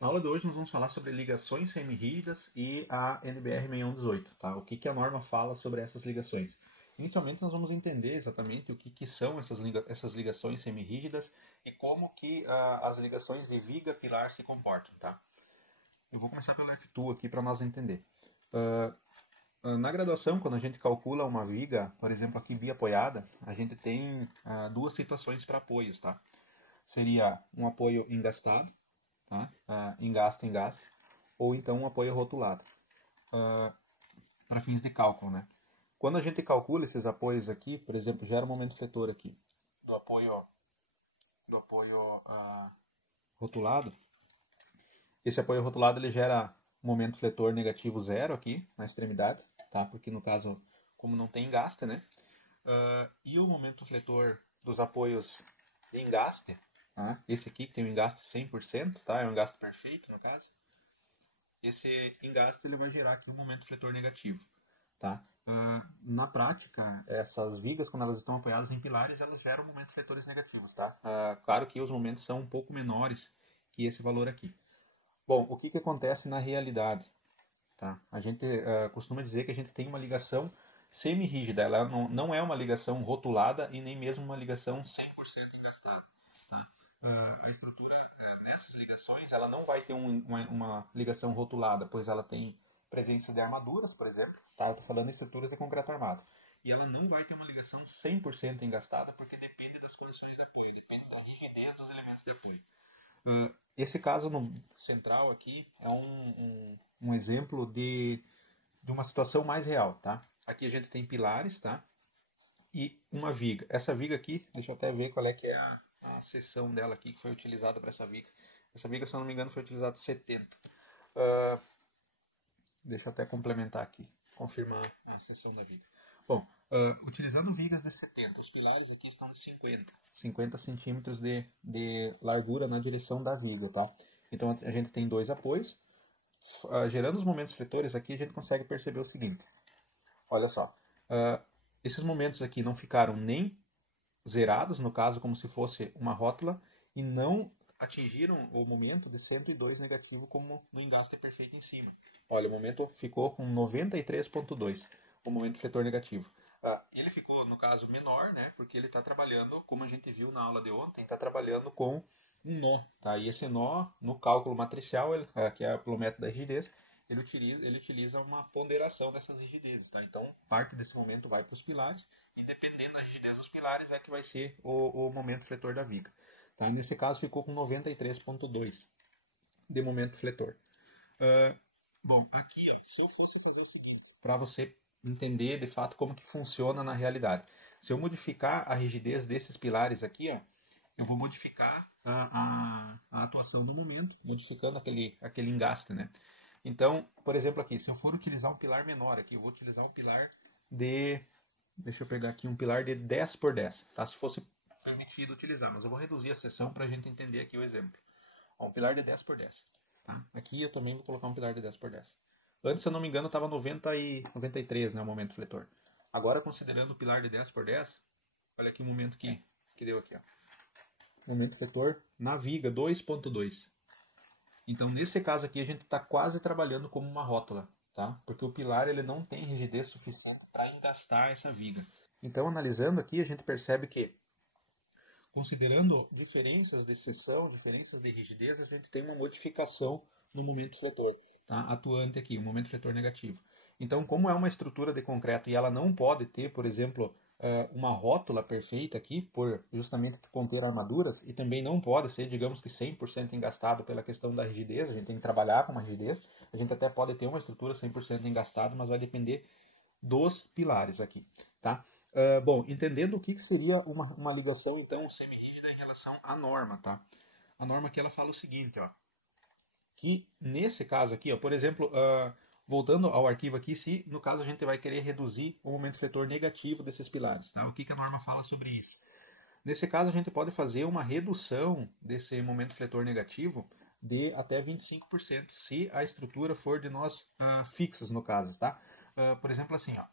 Na aula de hoje nós vamos falar sobre ligações semirrígidas e a NBR 6118, tá? O que, que a norma fala sobre essas ligações. Inicialmente nós vamos entender exatamente o que, que são essas ligações semirrígidas e como que as ligações de viga-pilar se comportam, tá? Eu vou começar pelo F2 aqui para nós entender. Na graduação, quando a gente calcula uma viga, por exemplo, aqui biapoiada, a gente tem duas situações para apoios, tá? Seria um apoio engastado, tá? Engaste, ou então um apoio rotulado, para fins de cálculo, né? Quando a gente calcula esses apoios aqui, por exemplo, gera um momento fletor aqui do apoio, rotulado. Esse apoio rotulado ele gera momento fletor negativo zero aqui na extremidade, tá? Porque no caso, como não tem engaste, né? E o momento fletor dos apoios de engaste, tá? Esse aqui que tem um engaste 100%, tá? É um engaste perfeito no caso. Esse engaste ele vai gerar aqui um momento fletor negativo, tá? Na prática, essas vigas, quando elas estão apoiadas em pilares, elas geram momentos fletores negativos, tá? Claro que os momentos são um pouco menores que esse valor aqui. Bom, o que, que acontece na realidade? Tá? A gente costuma dizer que a gente tem uma ligação semi-rígida, ela não é uma ligação rotulada e nem mesmo uma ligação 100% engastada. Tá? A estrutura nessas ligações ela não vai ter uma ligação rotulada, pois ela tem presença de armaduras, por exemplo. Tá? Eu estou falando de estruturas de concreto armado. E ela não vai ter uma ligação 100% engastada, porque depende das condições de apoio, depende da rigidez dos elementos de apoio. Esse caso no central aqui é um exemplo de uma situação mais real, tá? Aqui a gente tem pilares, tá? E uma viga. Essa viga aqui, deixa eu até ver qual é que é a seção dela aqui que foi utilizada para essa viga. Essa viga, se eu não me engano, foi utilizada 70. Deixa eu até complementar aqui, confirmar a seção da viga. Bom, utilizando vigas de 70, os pilares aqui estão de 50 centímetros de largura na direção da viga, tá? Então a gente tem dois apoios. Gerando os momentos fletores aqui, a gente consegue perceber o seguinte. Olha só, esses momentos aqui não ficaram nem zerados, no caso, como se fosse uma rótula, e não atingiram o momento de 102 negativo, como no engaste perfeito em cima. Olha, o momento ficou com 93,2, o momento fletor negativo. Ele ficou, no caso, menor, né? Porque ele está trabalhando, como a gente viu na aula de ontem, está trabalhando com um nó. Tá? E esse nó, no cálculo matricial, que é pelo método da rigidez, ele utiliza uma ponderação dessas rigidezes. Tá? Então, parte desse momento vai para os pilares, e dependendo da rigidez dos pilares, é que vai ser o momento fletor da viga. Tá? Nesse caso, ficou com 93,2 de momento fletor. Bom, aqui, ó, se eu fosse fazer o seguinte, para você entender de fato como que funciona na realidade. Se eu modificar a rigidez desses pilares aqui, ó, eu vou modificar a atuação do momento, modificando aquele engaste, né? Então, por exemplo, aqui, se eu for utilizar um pilar menor aqui, eu vou utilizar um pilar de... Deixa eu pegar aqui um pilar de 10 por 10, tá? Se fosse permitido utilizar, mas eu vou reduzir a seção para a gente entender aqui o exemplo. Ó, um pilar de 10 por 10. Tá? Aqui eu também vou colocar um pilar de 10 por 10. Antes, se eu não me engano, estava 93, né, o momento fletor. Agora, considerando o pilar de 10 por 10, olha aqui o momento que deu aqui. Ó. Momento fletor na viga 2.2. Então, nesse caso aqui, a gente está quase trabalhando como uma rótula, tá? Porque o pilar ele não tem rigidez suficiente para engastar essa viga. Então, analisando aqui, a gente percebe que, considerando diferenças de seção, diferenças de rigidez, a gente tem uma modificação no momento fletor, tá? Atuante aqui, o momento fletor negativo. Então, como é uma estrutura de concreto e ela não pode ter, por exemplo, uma rótula perfeita aqui, por justamente conter armaduras, e também não pode ser, digamos que 100% engastado pela questão da rigidez, a gente tem que trabalhar com uma rigidez, a gente até pode ter uma estrutura 100% engastada, mas vai depender dos pilares aqui, tá? Bom, entendendo o que seria uma ligação, então, semi-rígida em relação à norma, tá? A norma aqui, ela fala o seguinte, ó, que nesse caso aqui, ó, por exemplo, voltando ao arquivo aqui, se no caso a gente vai querer reduzir o momento fletor negativo desses pilares, tá? O que a norma fala sobre isso? Nesse caso, a gente pode fazer uma redução desse momento fletor negativo de até 25%, se a estrutura for de nós fixas, no caso, tá? Por exemplo, assim, ó,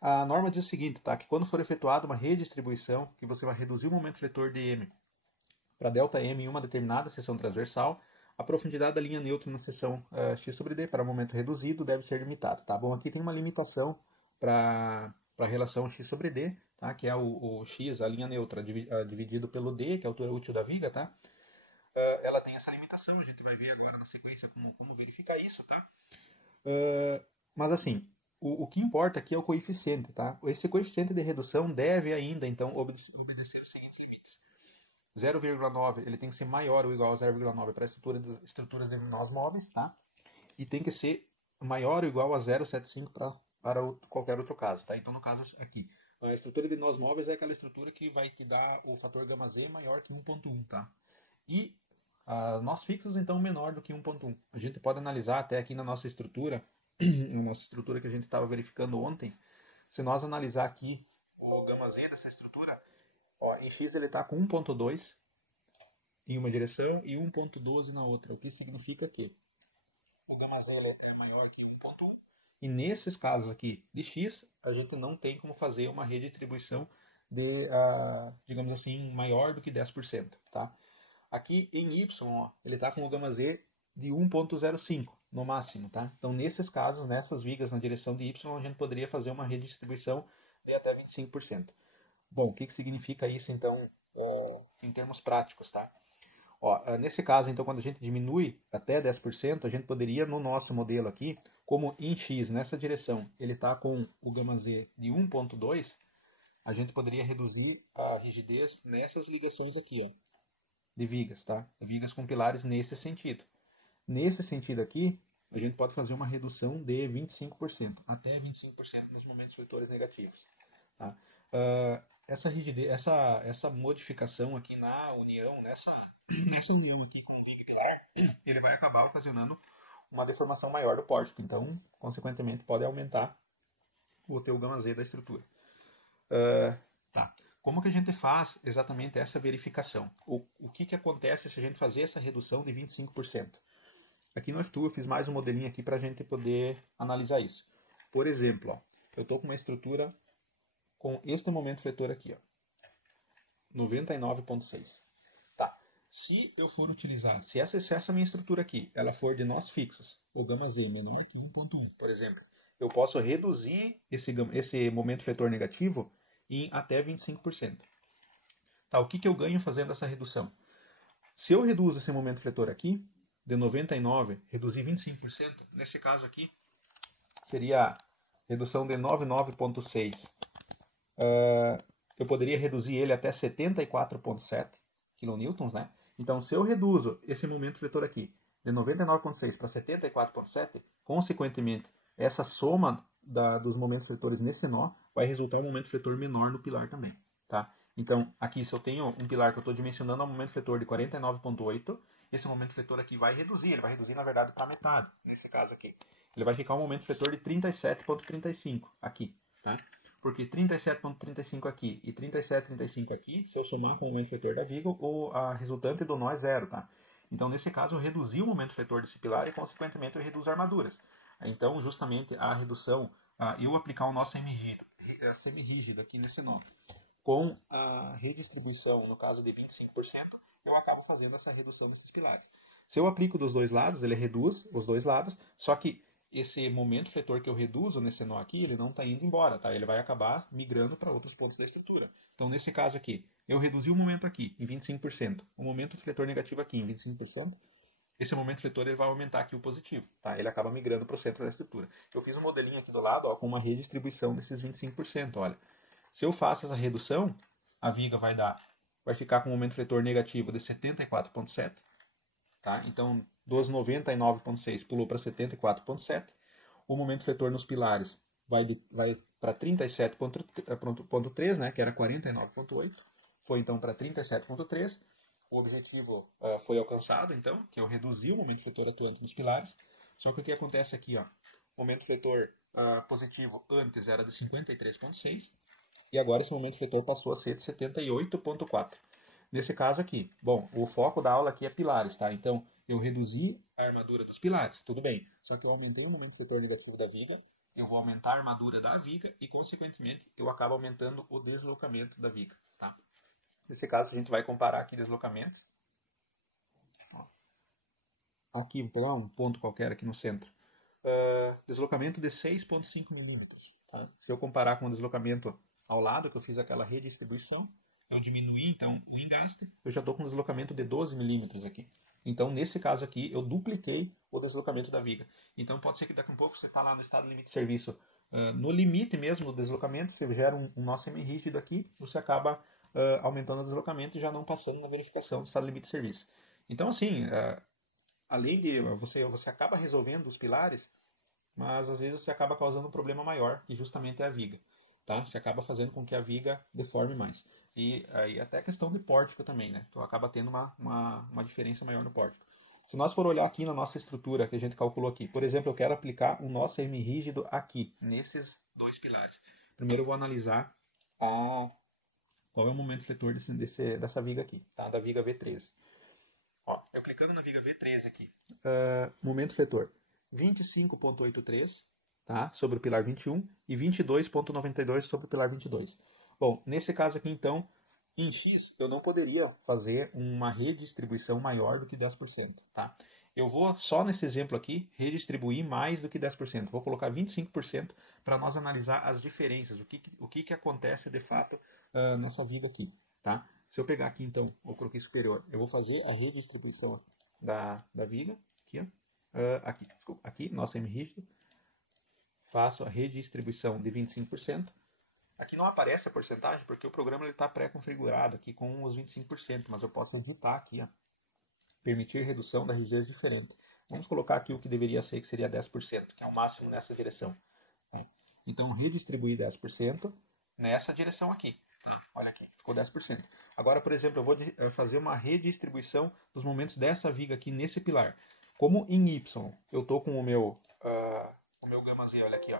a norma diz o seguinte, tá? Que quando for efetuada uma redistribuição, que você vai reduzir o momento fletor de M para ΔM em uma determinada seção transversal, A profundidade da linha neutra na seção x sobre d para momento reduzido deve ser limitada. Tá? Bom, aqui tem uma limitação para a relação x sobre d, tá? Que é o x, a linha neutra, dividido pelo d, que é a altura útil da viga. Tá? Ela tem essa limitação, a gente vai ver agora na sequência como verificar isso. Tá? Mas assim, o que importa aqui é o coeficiente. Tá? Esse coeficiente de redução deve ainda, então, obedecer os seguintes limites. 0,9 ele tem que ser maior ou igual a 0,9 para estruturas de nós móveis, tá? E tem que ser maior ou igual a 0,75 para qualquer outro caso, tá? Então, no caso aqui, a estrutura de nós móveis é aquela estrutura que vai te dar o fator γ z maior que 1,1, tá? E nós fixos, então, menor do que 1,1. A gente pode analisar até aqui na nossa estrutura, que a gente estava verificando ontem, se nós analisar aqui o γ z dessa estrutura, ó, em x ele está com 1,2 em uma direção e 1,12 na outra, o que significa que o γ z ele é maior que 1,1, e nesses casos aqui de x, a gente não tem como fazer uma redistribuição de, digamos assim, maior do que 10%. Tá? Aqui em y, ó, ele está com o γ z de 1,05 no máximo. Tá? Então, nesses casos, nessas vigas na direção de y, a gente poderia fazer uma redistribuição de até 25%. Bom, o que significa isso, então, em termos práticos, tá? Ó, nesse caso, então, quando a gente diminui até 10%, a gente poderia, no nosso modelo aqui, como em x, nessa direção, ele está com o γ z de 1,2, a gente poderia reduzir a rigidez nessas ligações aqui, ó, de vigas, tá? Vigas com pilares nesse sentido. Nesse sentido aqui, a gente pode fazer uma redução de 25%, até 25% nos momentos fletores negativos. Tá? Essa rigidez, essa modificação aqui na união, nessa união aqui com o viga pilar, ele vai acabar ocasionando uma deformação maior do pórtico. Então, consequentemente, pode aumentar o teu γ z da estrutura. Tá. Como que a gente faz exatamente essa verificação? O que acontece se a gente fazer essa redução de 25%? Aqui no F2 eu fiz mais um modelinho aqui para a gente poder analisar isso. Por exemplo, ó, eu estou com uma estrutura com este momento fletor aqui, ó, 99,6. Tá. Se eu for utilizar, se essa minha estrutura aqui, ela for de nós fixos, o γ z menor que 1,1, por exemplo, eu posso reduzir esse momento fletor negativo em até 25%. Tá, o que eu ganho fazendo essa redução? Se eu reduzo esse momento fletor aqui, de 99, reduzir 25%, nesse caso aqui, seria redução de 99,6. Eu poderia reduzir ele até 74,7 kN, né? Então, se eu reduzo esse momento fletor aqui de 99,6 para 74,7, consequentemente, essa soma dos momentos fletores nesse nó vai resultar um momento fletor menor no pilar também. Tá? Então, aqui, se eu tenho um pilar que eu estou dimensionando a um momento fletor de 49,8, esse momento fletor aqui vai reduzir. Ele vai reduzir, na verdade, para metade, nesse caso aqui. Ele vai ficar um momento fletor de 37,35 aqui. Tá? Porque 37,35 aqui e 37,35 aqui, se eu somar com o momento fletor da viga, a resultante do nó é zero. Tá? Então, nesse caso, eu reduzi o momento fletor desse pilar e, consequentemente, eu reduzo armaduras. Então, justamente, a redução, eu aplicar o nó semi-rígido aqui nesse nó, com a redistribuição, no caso de 25%, eu acabo fazendo essa redução desses pilares. Se eu aplico dos dois lados, ele reduz os dois lados, só que esse momento fletor que eu reduzo nesse nó aqui, ele não está indo embora, tá? Ele vai acabar migrando para outros pontos da estrutura. Então, nesse caso aqui, eu reduzi o momento aqui em 25%, o momento fletor negativo aqui em 25%, esse momento fletor ele vai aumentar aqui o positivo, tá? Ele acaba migrando para o centro da estrutura. Eu fiz um modelinho aqui do lado, ó, com uma redistribuição desses 25%, olha. Se eu faço essa redução, a viga vai ficar com um momento fletor negativo de 74,7, tá? Então, dos 99,6 pulou para 74,7. O momento fletor nos pilares vai para 37,3, né, que era 49,8. Foi então para 37,3. O objetivo foi alcançado, então, que eu reduzi o momento fletor atuante nos pilares. Só que o que acontece aqui, ó, o momento fletor positivo antes era de 53,6 e agora esse momento fletor passou a ser de 78,4. Nesse caso aqui, bom, o foco da aula aqui é pilares, tá? Então, eu reduzi a armadura dos pilares, tudo bem. Só que eu aumentei o momento fletor negativo da viga, eu vou aumentar a armadura da viga e, consequentemente, eu acabo aumentando o deslocamento da viga, tá? Nesse caso, a gente vai comparar aqui deslocamento. aqui, vou pegar um ponto qualquer aqui no centro, deslocamento de 6,5 milímetros. Tá? Se eu comparar com o deslocamento ao lado, que eu fiz aquela redistribuição, eu diminuí então o engaste, eu já estou com um deslocamento de 12 milímetros aqui. Então, nesse caso aqui, eu dupliquei o deslocamento da viga. Então, pode ser que daqui a um pouco você está lá no estado de limite de serviço, no limite mesmo do deslocamento, você gera um nó semi-rígido aqui, você acaba aumentando o deslocamento e já não passando na verificação do estado de limite de serviço. Então, assim, além de você acaba resolvendo os pilares, mas às vezes você acaba causando um problema maior, que justamente é a viga. Tá? Você acaba fazendo com que a viga deforme mais. E aí até a questão de pórtico também, né? Então acaba tendo uma diferença maior no pórtico. Se nós for olhar aqui na nossa estrutura que a gente calculou aqui, por exemplo, eu quero aplicar um nó semi-rígido aqui, nesses dois pilares. Primeiro eu vou analisar qual é o momento fletor dessa viga aqui, tá? Da viga V13. Ó, eu clicando na viga V13 aqui, momento fletor 25,83, tá? Sobre o pilar 21 e 22,92 sobre o pilar 22. Bom, nesse caso aqui então, em X eu não poderia fazer uma redistribuição maior do que 10%, tá? Eu vou só nesse exemplo aqui redistribuir mais do que 10%. Vou colocar 25% para nós analisar as diferenças, o que acontece de fato nessa viga aqui, tá? Se eu pegar aqui então o croquis superior, eu vou fazer a redistribuição da viga, aqui, ó. Aqui, nosso semi-rígido, faço a redistribuição de 25%. Aqui não aparece a porcentagem porque o programa está pré-configurado aqui com os 25%, mas eu posso editar aqui, ó, permitir redução da rigidez diferente. Vamos colocar aqui o que deveria ser, que seria 10%, que é o máximo nessa direção. Tá? Então, redistribuir 10% nessa direção aqui. Tá? Olha aqui, ficou 10%. Agora, por exemplo, eu vou fazer uma redistribuição dos momentos dessa viga aqui nesse pilar. Como em Y, eu estou com o meu gama Z, olha aqui, ó,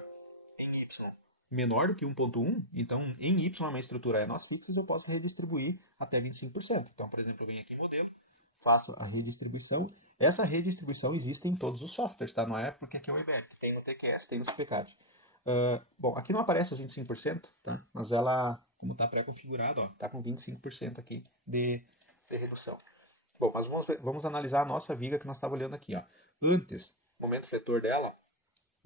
em Y menor do que 1.1, então em Y a minha estrutura é nós fixos, eu posso redistribuir até 25%. Então, por exemplo, eu venho aqui em modelo, faço a redistribuição. Essa redistribuição existe em todos os softwares, tá? Não é porque aqui é o IBEP, tem no TQS, tem no CPCAD. Bom, aqui não aparece os 25%, tá? Mas ela, como está pré-configurado, está com 25% aqui de redução. Bom, mas vamos analisar a nossa viga que nós estávamos olhando aqui. Ó. Antes, momento fletor dela,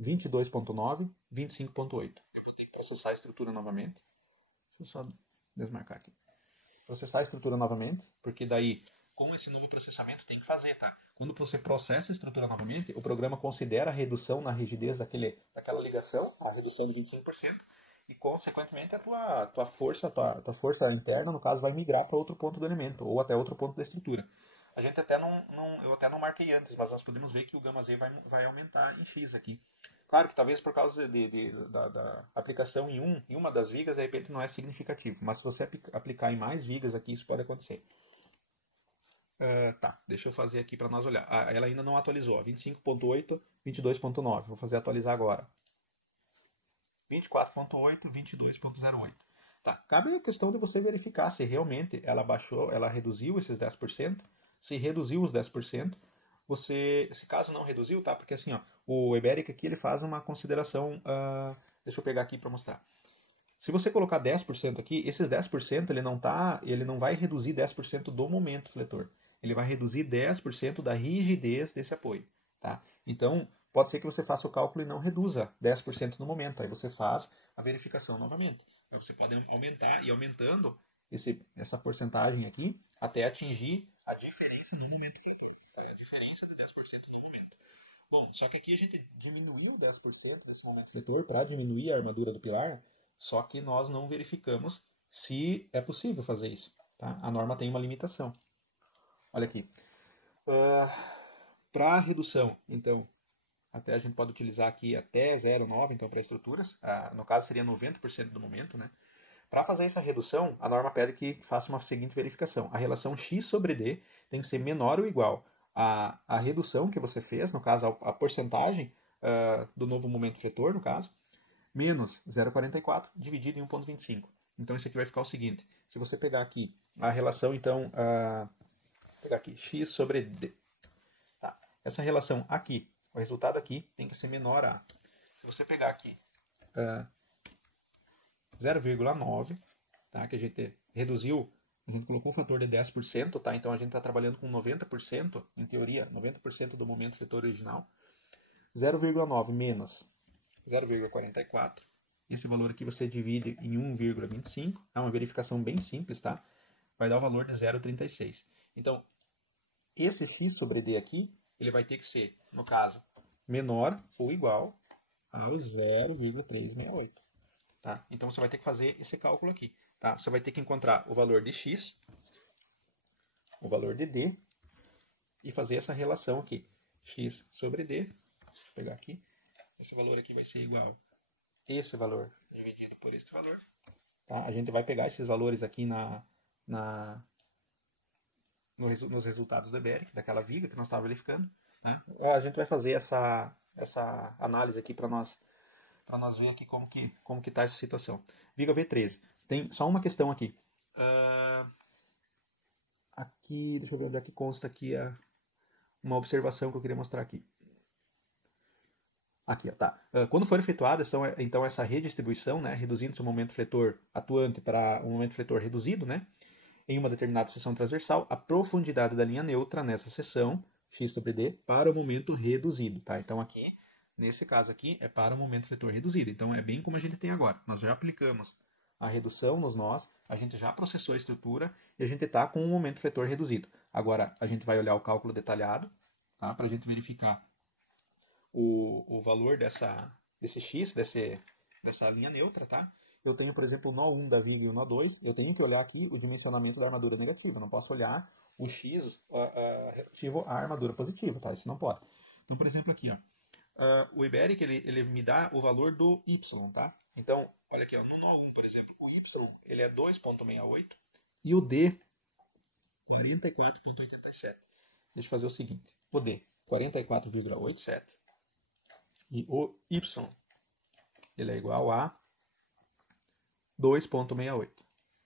22.9, 25.8. Eu vou ter que processar a estrutura novamente. Deixa eu só desmarcar aqui. Processar a estrutura novamente, porque daí, com esse novo processamento, tem que fazer, tá? Quando você processa a estrutura novamente, o programa considera a redução na rigidez daquela ligação, a redução de 25%, e, consequentemente, a tua força interna, no caso, vai migrar para outro ponto do elemento, ou até outro ponto da estrutura. A gente até eu até não marquei antes, mas nós podemos ver que o gama Z vai aumentar em X aqui. Claro que talvez por causa da aplicação em uma das vigas, de repente não é significativo, mas se você aplicar em mais vigas aqui, isso pode acontecer. Tá, deixa eu fazer aqui para nós olhar. Ela ainda não atualizou, 25.8, 22.9. Vou fazer atualizar agora. 24.8, 22.08. Tá, cabe a questão de você verificar se realmente ela reduziu esses 10%. Se reduziu os 10%, se caso não reduziu, tá? Porque assim, ó, o Iberic aqui ele faz uma consideração, deixa eu pegar aqui para mostrar. Se você colocar 10% aqui, esses 10% ele não vai reduzir 10% do momento fletor. Ele vai reduzir 10% da rigidez desse apoio, tá? Então, pode ser que você faça o cálculo e não reduza 10% no momento. Aí você faz a verificação novamente. Então, você pode aumentar e aumentando essa porcentagem aqui até atingir a diferença no momento fletor. Tá? A diferença de 10% no momento. Bom, só que aqui a gente diminuiu 10% desse momento fletor para diminuir a armadura do pilar, só que nós não verificamos se é possível fazer isso. Tá? A norma tem uma limitação. Olha aqui. Para redução, então, até a gente pode utilizar aqui até 0,9, então, para estruturas. No caso, seria 90% do momento, né? Para fazer essa redução, a norma pede que faça uma seguinte verificação. A relação x sobre d tem que ser menor ou igual à redução que você fez, no caso, a porcentagem do novo momento fletor, no caso, menos 0,44 dividido em 1,25. Então, isso aqui vai ficar o seguinte. Se você pegar aqui a relação, então, pegar aqui, x sobre d. Tá. Essa relação aqui, o resultado aqui, tem que ser menor a... Se você pegar aqui 0,9, tá, que a gente reduziu A gente colocou um fator de 10%, tá? Então a gente está trabalhando com 90%, em teoria, 90% do momento fletor original. 0,9 menos 0,44. Esse valor aqui você divide em 1,25. É uma verificação bem simples, tá? Vai dar o valor de 0,36. Então, esse x sobre d aqui, ele vai ter que ser, no caso, menor ou igual ao 0,368. Tá? Então, você vai ter que fazer esse cálculo aqui. Tá? Você vai ter que encontrar o valor de x, o valor de d, e fazer essa relação aqui. X sobre d, vou pegar aqui, esse valor aqui vai ser igual a esse valor dividido por esse valor. Tá? A gente vai pegar esses valores aqui nos resultados do EBERIC, daquela viga que nós estávamos verificando. Né? A gente vai fazer essa análise aqui para nós ver aqui como que está essa situação. Viga V13. Tem só uma questão aqui. Aqui, deixa eu ver onde é que consta aqui uma observação que eu queria mostrar aqui. Aqui, ó, tá. Quando for efetuada, então essa redistribuição, né, reduzindo-se o momento fletor atuante para um momento fletor reduzido, né, em uma determinada seção transversal, a profundidade da linha neutra nessa seção, x sobre d, para o momento reduzido. Tá? Então aqui, nesse caso aqui, é para o momento fletor reduzido. Então é bem como a gente tem agora. Nós já aplicamos a redução nos nós, a gente já processou a estrutura e a gente está com um momento fletor reduzido. Agora a gente vai olhar o cálculo detalhado, tá? Para a gente verificar o valor desse x, dessa linha neutra, tá? Eu tenho, por exemplo, o nó 1 da viga e o nó 2, eu tenho que olhar aqui o dimensionamento da armadura negativa, eu não posso olhar o x relativo à armadura positiva, tá? Isso não pode. Então, por exemplo, aqui, ó, o EBERIC, ele me dá o valor do y, tá? Então, olha aqui, ó, no nó 1, por exemplo, o y, ele é 2,68 e o d, 44,87. Deixa eu fazer o seguinte, o d, 44,87 e o y, ele é igual a 2,68.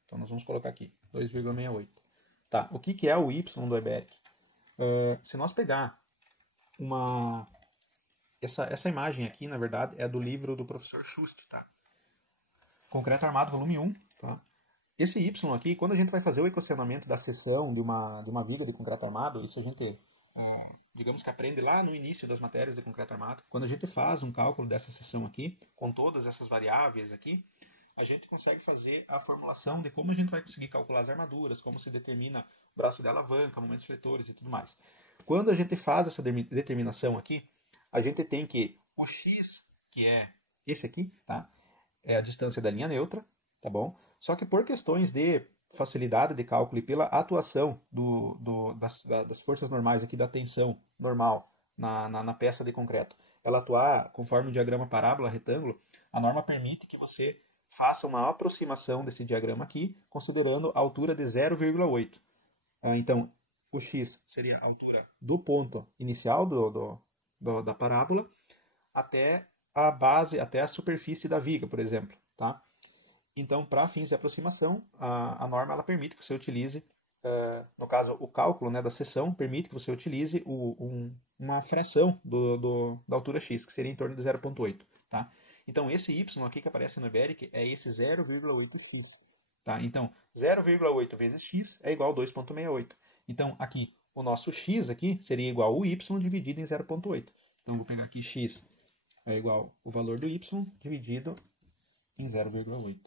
Então, nós vamos colocar aqui, 2,68. Tá, o que é o y do EBERIC? Se nós pegar essa imagem aqui, na verdade, é do livro do professor Schust, tá? Concreto Armado, volume 1, tá? Esse y aqui, quando a gente vai fazer o equacionamento da seção de uma viga de concreto armado, isso a gente, digamos que aprende lá no início das matérias de concreto armado. Quando a gente faz um cálculo dessa seção aqui, com todas essas variáveis aqui, a gente consegue fazer a formulação de como a gente vai conseguir calcular as armaduras, como se determina o braço de alavanca, momentos fletores e tudo mais. Quando a gente faz essa determinação aqui, a gente tem que o x, que é esse aqui, tá? É a distância da linha neutra, tá bom? Só que por questões de facilidade de cálculo e pela atuação das forças normais aqui da tensão normal na peça de concreto, ela atuar conforme o diagrama parábola retângulo, a norma permite que você faça uma aproximação desse diagrama aqui, considerando a altura de 0,8. Então, o x seria a altura do ponto inicial da parábola até a base, até a superfície da viga, por exemplo. Tá? Então, para fins de aproximação, a norma ela permite que você utilize, no caso, o cálculo, né, da seção, permite que você utilize uma fração da altura x, que seria em torno de 0,8. Tá? Então, esse y aqui que aparece no EBERIC é esse 0,8x. Tá? Então, 0,8 vezes x é igual a 2,68. Então, aqui, o nosso x aqui seria igual ao y dividido em 0,8. Então, vou pegar aqui x é igual ao valor do y dividido em 0,8.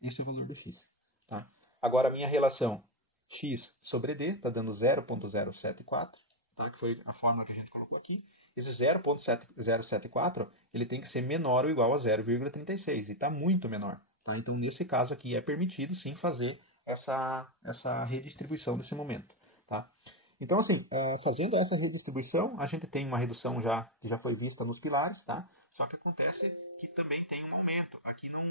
Esse é o valor do x. Tá? Agora, a minha relação x sobre d está dando 0,074, tá? Que foi a fórmula que a gente colocou aqui. Esse 0,074 ele tem que ser menor ou igual a 0,36 e está muito menor. Tá? Então, nesse caso aqui, é permitido sim fazer essa redistribuição desse momento. Tá? Então, assim, fazendo essa redistribuição, a gente tem uma redução que já foi vista nos pilares, tá? Só que acontece que também tem um aumento. Aqui não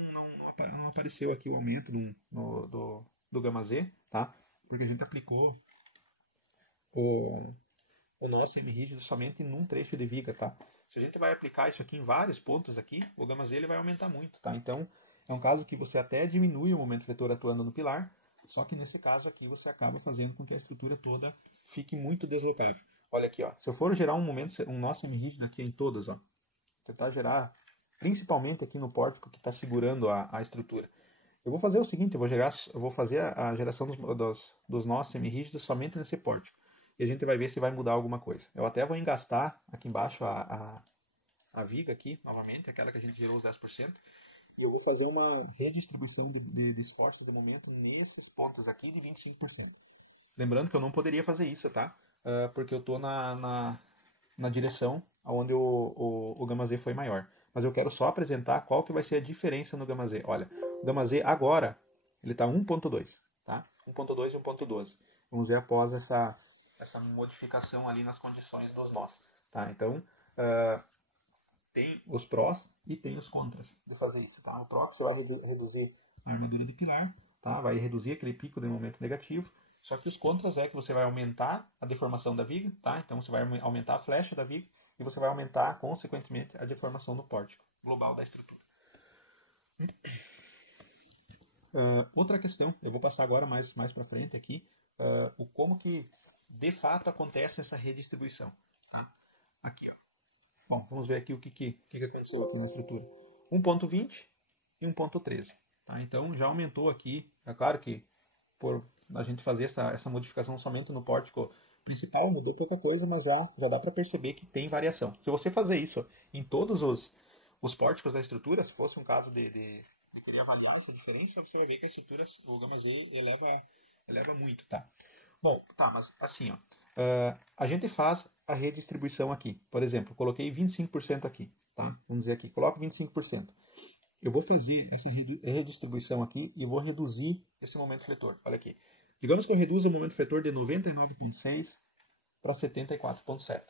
apareceu aqui o aumento do gama Z, tá? Porque a gente aplicou o nosso semi-rígido somente num trecho de viga, tá? Se a gente vai aplicar isso aqui em vários pontos aqui, o gama Z ele vai aumentar muito, tá? Então, é um caso que você até diminui o momento fletor atuando no pilar, só que nesse caso aqui você acaba fazendo com que a estrutura toda fique muito deslocável. Olha aqui, ó. Se eu for gerar um nó semi-rígido aqui em todas, ó, tentar gerar principalmente aqui no pórtico que está segurando a estrutura. Eu vou fazer o seguinte, eu vou fazer a geração dos nós semirrígidos somente nesse pórtico. E a gente vai ver se vai mudar alguma coisa. Eu até vou engastar aqui embaixo a viga aqui, novamente, aquela que a gente gerou os 10%. E eu vou fazer uma redistribuição de esforços de momento nesses pontos aqui de 25%. Lembrando que eu não poderia fazer isso, tá? Porque eu estou na direção onde o gama Z foi maior. Mas eu quero só apresentar qual que vai ser a diferença no gama Z. Olha, o gama Z agora, ele está 1.2, tá? 1.2 e 1.12. Vamos ver após essa modificação ali nas condições dos nós, tá? Então, tem os prós e tem os contras de fazer isso, tá? O pró, você vai reduzir a armadura do pilar, tá? Vai reduzir aquele pico de momento negativo. Só que os contras é que você vai aumentar a deformação da viga, tá? Então você vai aumentar a flecha da viga e você vai aumentar, consequentemente, a deformação do pórtico global da estrutura. Outra questão, eu vou passar agora mais para frente aqui, o como que de fato acontece essa redistribuição, tá? Aqui, ó. Bom, vamos ver aqui o que aconteceu aqui na estrutura. 1.20 e 1.13, tá? Então já aumentou aqui, é claro que por a gente fazer essa modificação somente no pórtico principal, mudou pouca coisa, mas já dá para perceber que tem variação. Se você fazer isso em todos os pórticos da estrutura, se fosse um caso de querer avaliar essa diferença, você vai ver que a estrutura, o gama Z eleva muito, tá? Bom, tá, mas assim, ó, a gente faz a redistribuição aqui. Por exemplo, coloquei 25% aqui, tá? Vamos dizer aqui, coloco 25%. Eu vou fazer essa redistribuição aqui e vou reduzir esse momento fletor. Olha aqui. Digamos que eu reduza o momento fletor de 99,6 para 74,7.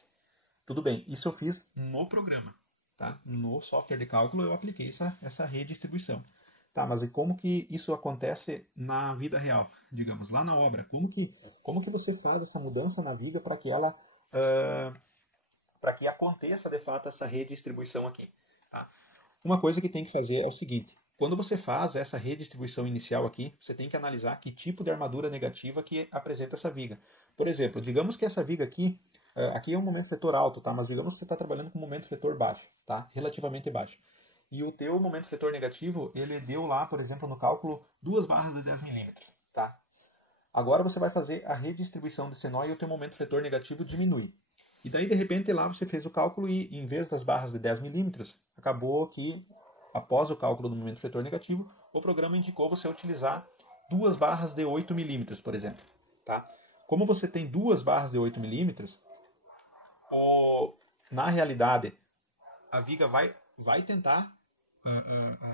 Tudo bem, isso eu fiz no programa, tá? No software de cálculo eu apliquei essa redistribuição. Tá, mas e como que isso acontece na vida real, digamos, lá na obra? Como que você faz essa mudança na viga para que ela para que aconteça de fato essa redistribuição aqui, tá? Uma coisa que tem que fazer é o seguinte: quando você faz essa redistribuição inicial aqui, você tem que analisar que tipo de armadura negativa que apresenta essa viga. Por exemplo, digamos que essa viga aqui, aqui é um momento fletor alto, tá? Mas digamos que você está trabalhando com um momento fletor baixo, tá? Relativamente baixo. E o teu momento fletor negativo, ele deu lá, por exemplo, no cálculo, 2 barras de 10 milímetros, tá? Agora você vai fazer a redistribuição desse nó e o teu momento fletor negativo diminui. E daí, de repente, lá você fez o cálculo e, em vez das barras de 10 milímetros, acabou que, após o cálculo do momento fletor negativo, o programa indicou você utilizar 2 barras de 8 milímetros, por exemplo, tá? Como você tem 2 barras de 8 milímetros, na realidade, a viga vai tentar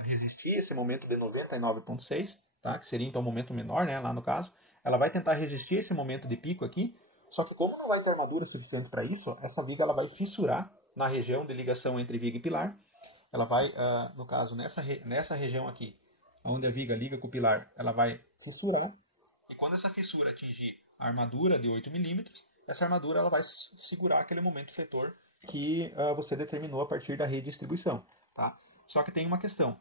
resistir esse momento de 99,6, tá? Que seria então um momento menor, né, lá no caso. Ela vai tentar resistir esse momento de pico aqui, só que como não vai ter armadura suficiente para isso, essa viga ela vai fissurar na região de ligação entre viga e pilar. Ela vai, no caso, nessa região aqui, onde a viga liga com o pilar, ela vai fissurar. E quando essa fissura atingir a armadura de 8 milímetros, essa armadura ela vai segurar aquele momento fletor que você determinou a partir da redistribuição, tá? Só que tem uma questão.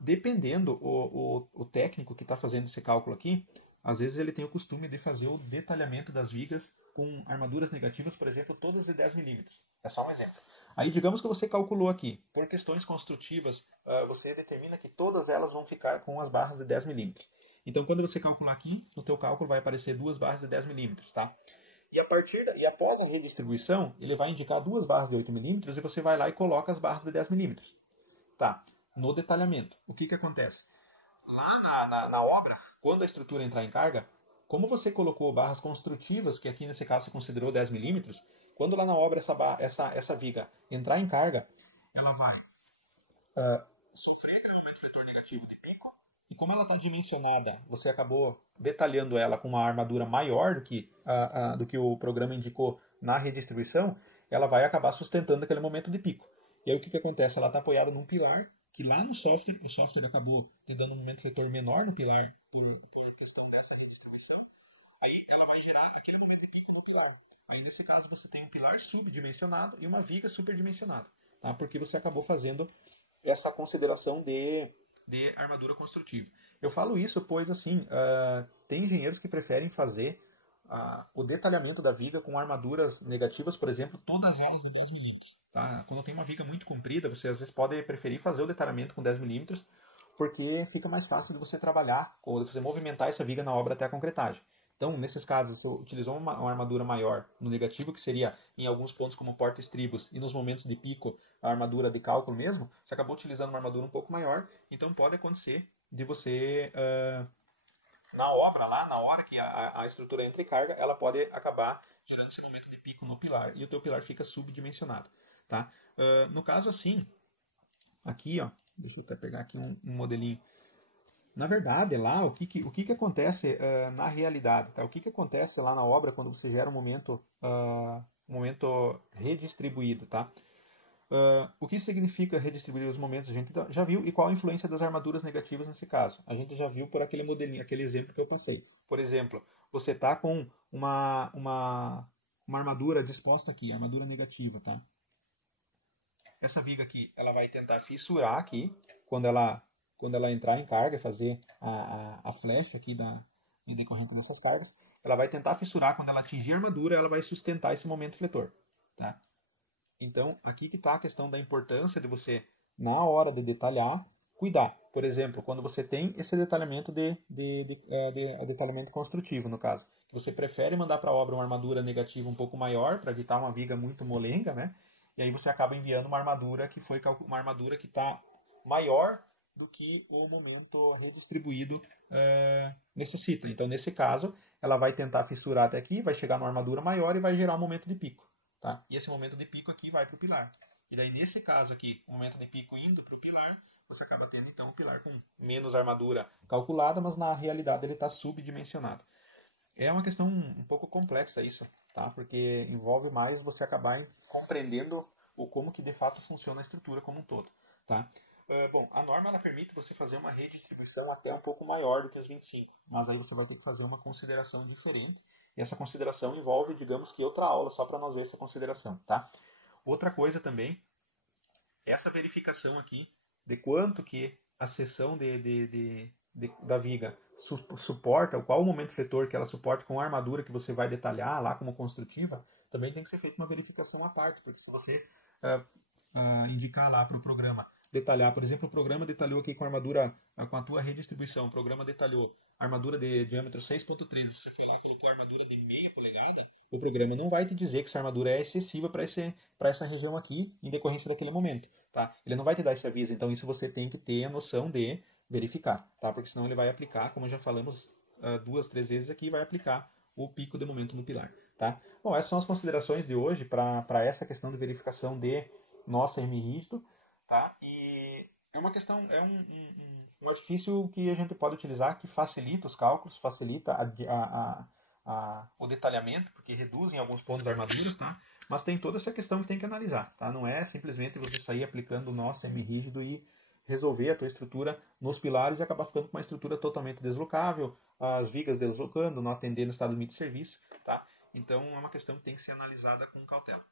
Dependendo o técnico que está fazendo esse cálculo aqui, às vezes ele tem o costume de fazer o detalhamento das vigas com armaduras negativas, por exemplo, todas de 10 milímetros. É só um exemplo. Aí, digamos que você calculou aqui, por questões construtivas, você determina que todas elas vão ficar com as barras de 10 milímetros. Então, quando você calcular aqui, no teu cálculo vai aparecer 2 barras de 10 milímetros, tá? E após a redistribuição, ele vai indicar 2 barras de 8 milímetros e você vai lá e coloca as barras de 10 milímetros. Tá, no detalhamento, o que acontece? Lá na obra, quando a estrutura entrar em carga, como você colocou barras construtivas, que aqui nesse caso você considerou 10 milímetros, quando lá na obra essa viga entrar em carga, ela vai sofrer aquele momento fletor negativo de pico, e como ela está dimensionada, você acabou detalhando ela com uma armadura maior do que o programa indicou na redistribuição, ela vai acabar sustentando aquele momento de pico. E aí o que acontece? Ela está apoiada num pilar, que lá no software, o software acabou te dando um momento fletor menor no pilar por questão dessa redistribuição. Aí ela vai gerar aquele momento de pico no pilar. Aí nesse caso você tem um pilar subdimensionado e uma viga superdimensionada, tá? Porque você acabou fazendo essa consideração de armadura construtiva. Eu falo isso pois assim, tem engenheiros que preferem fazer o detalhamento da viga com armaduras negativas, por exemplo, todas elas de 10 milímetros. Tá? Quando tem uma viga muito comprida, você às vezes pode preferir fazer o detalhamento com 10 milímetros, porque fica mais fácil de você trabalhar, ou de você movimentar essa viga na obra até a concretagem. Então, nesses casos, você utilizou uma armadura maior no negativo, que seria em alguns pontos como porta-estribos, e nos momentos de pico, a armadura de cálculo mesmo, você acabou utilizando uma armadura um pouco maior, então pode acontecer de você, na obra, lá na hora que a estrutura entra em carga, ela pode acabar gerando esse momento de pico no pilar, e o teu pilar fica subdimensionado. Tá? No caso assim, aqui, ó, deixa eu até pegar aqui um modelinho. Na verdade, lá, o que acontece na realidade? Tá? O que acontece lá na obra quando você gera um momento redistribuído? Tá? O que significa redistribuir os momentos? A gente já viu. E qual a influência das armaduras negativas nesse caso? A gente já viu por aquele modelinho, aquele exemplo que eu passei. Por exemplo, você está com uma armadura disposta aqui, armadura negativa. Tá? Essa viga aqui, ela vai tentar fissurar aqui, quando ela entrar em carga, fazer a flecha aqui decorrente dessas cargas, ela vai tentar fissurar, quando ela atingir a armadura, ela vai sustentar esse momento fletor. Tá? Então, aqui que está a questão da importância de você, na hora de detalhar, cuidar. Por exemplo, quando você tem esse detalhamento detalhamento construtivo, no caso, você prefere mandar para a obra uma armadura negativa um pouco maior, para evitar uma viga muito molenga, né? E aí você acaba enviando uma armadura que está maior do que o momento redistribuído necessita. Então, nesse caso, ela vai tentar fissurar até aqui, vai chegar numa armadura maior e vai gerar um momento de pico. Tá? E esse momento de pico aqui vai para o pilar. E daí, nesse caso aqui, o momento de pico indo para o pilar, você acaba tendo então o pilar com menos armadura calculada, mas na realidade ele está subdimensionado. É uma questão um pouco complexa isso, tá? Porque envolve mais você acabar compreendendo como que de fato funciona a estrutura como um todo. Tá? Bom, a norma ela permite você fazer uma redistribuição até um pouco maior do que os 25, mas aí você vai ter que fazer uma consideração diferente. E essa consideração envolve, digamos que outra aula, só para nós ver essa consideração, tá? Outra coisa também, essa verificação aqui de quanto que a seção da viga suporta, qual o momento fletor que ela suporta com a armadura que você vai detalhar lá como construtiva, também tem que ser feita uma verificação à parte, porque se você indicar lá para o programa detalhar, por exemplo, o programa detalhou aqui com a armadura, com a tua redistribuição, o programa detalhou armadura de diâmetro 6.3, você foi lá e colocou a armadura de meia polegada, o programa não vai te dizer que essa armadura é excessiva para essa região aqui, em decorrência daquele momento. Tá? Ele não vai te dar esse aviso, então isso você tem que ter a noção de verificar, tá? Porque senão ele vai aplicar, como já falamos 2, 3 vezes aqui, vai aplicar o pico de momento no pilar. Tá? Bom, essas são as considerações de hoje para essa questão de verificação de nó semi-rígido. Tá? E é uma questão, um artifício que a gente pode utilizar que facilita os cálculos, facilita o detalhamento, porque reduz em alguns pontos da armadura, tá? Mas tem toda essa questão que tem que analisar. Tá? Não é simplesmente você sair aplicando o nó semi-rígido e resolver a tua estrutura nos pilares e acabar ficando com uma estrutura totalmente deslocável, as vigas deslocando, não atendendo o estado limite de serviço. Tá? Então é uma questão que tem que ser analisada com cautela.